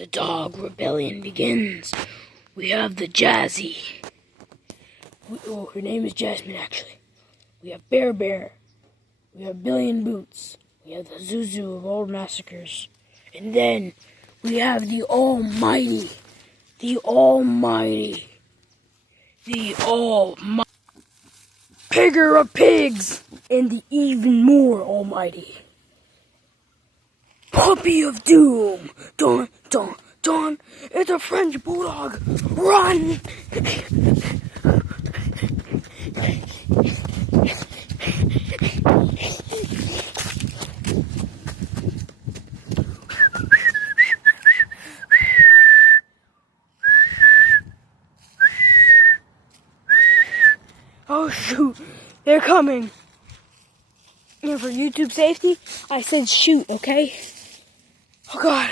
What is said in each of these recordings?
The dog rebellion begins. We have the Jazzy. Her name is Jasmine, actually. We have Bear Bear. We have Billy and Boots. We have the Zuzu of old massacres. And then we have the Almighty. The Almighty. The Almighty. Pigger of pigs. And the even more Almighty. Puppy of Doom. Dun, dun, dun. It's a French bulldog. Run. Oh shoot, they're coming. And for YouTube safety, I said shoot, okay? Oh God.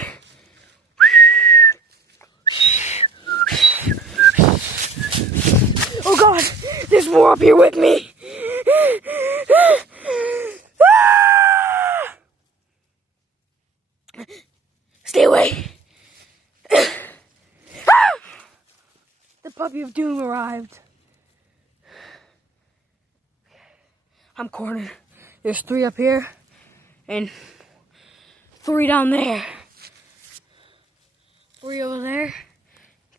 Oh God, there's more up here with me. Stay away. The puppy of doom arrived. I'm cornered. There's 3 up here and 3 down there. 3 over there.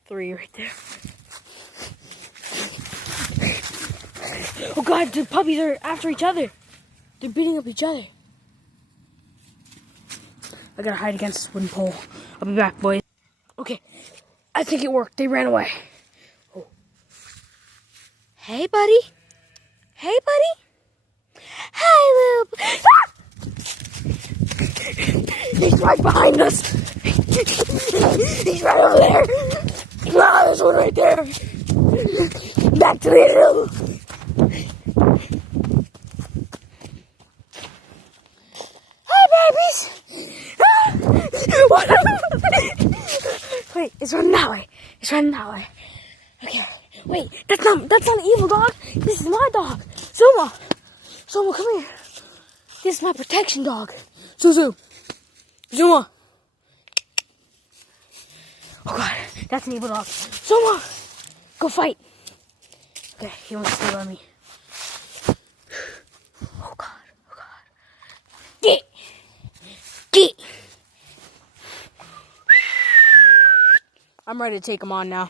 3 right there. Oh God, the puppies are after each other. They're beating up each other. I gotta hide against this wooden pole. I'll be back, boys. Okay, I think it worked. They ran away. Oh. Hey, buddy. Hey, buddy. Hi, little. Ah! He's right behind us. He's right over there. Ah, there's one right there. Back to the hill. Hi, babies. Wait, it's running that way. It's running that way. Okay. Wait, that's not an evil dog. This is my dog. Zuma. Zuma, come here. This is my protection dog. Zuzu. Zuma. Oh God, that's an evil dog. Zuma, go fight. Okay, he wants to stay by me. Oh God, oh God. Get. Get. I'm ready to take him on now.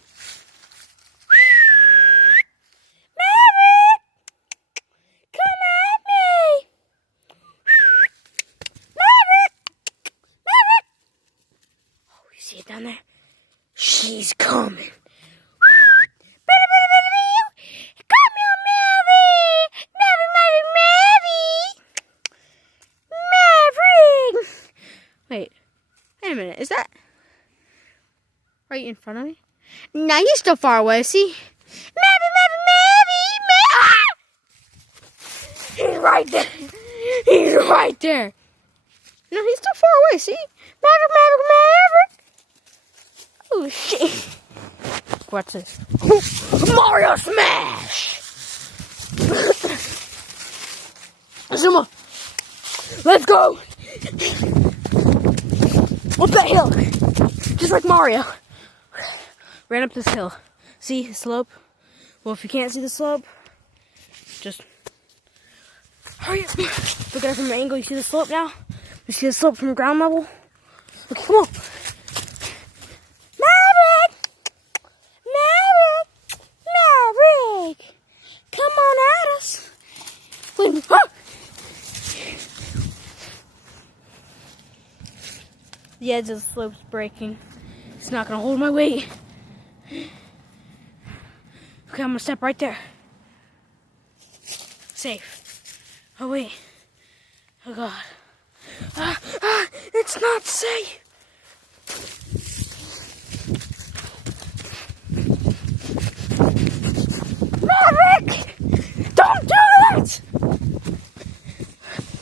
See it down there? She's coming. Come here, Maverick. Wait a minute. Is that right in front of me? No, you're still far away. See? He's right there. He's right there. No, he's still far away. See? Maverick. Oh, shit. What's this? Mario Smash! Zuma, let's go! Up that hill! Just like Mario. Ran up this hill. See the slope? Well, if you can't see the slope, just hurry up. Look at it from an angle. You see the slope now? You see the slope from ground level? Okay, come on. Maverick! Come on at us. Wait, huh? The edge of the slope's breaking. It's not gonna hold my weight. Okay, I'm gonna step right there. Safe. Oh wait. Oh God. It's not safe. Maverick! Don't do that!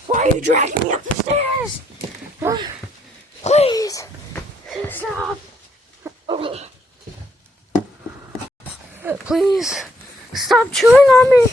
Why are you dragging me up the stairs? Please, stop. Please, stop chewing on me.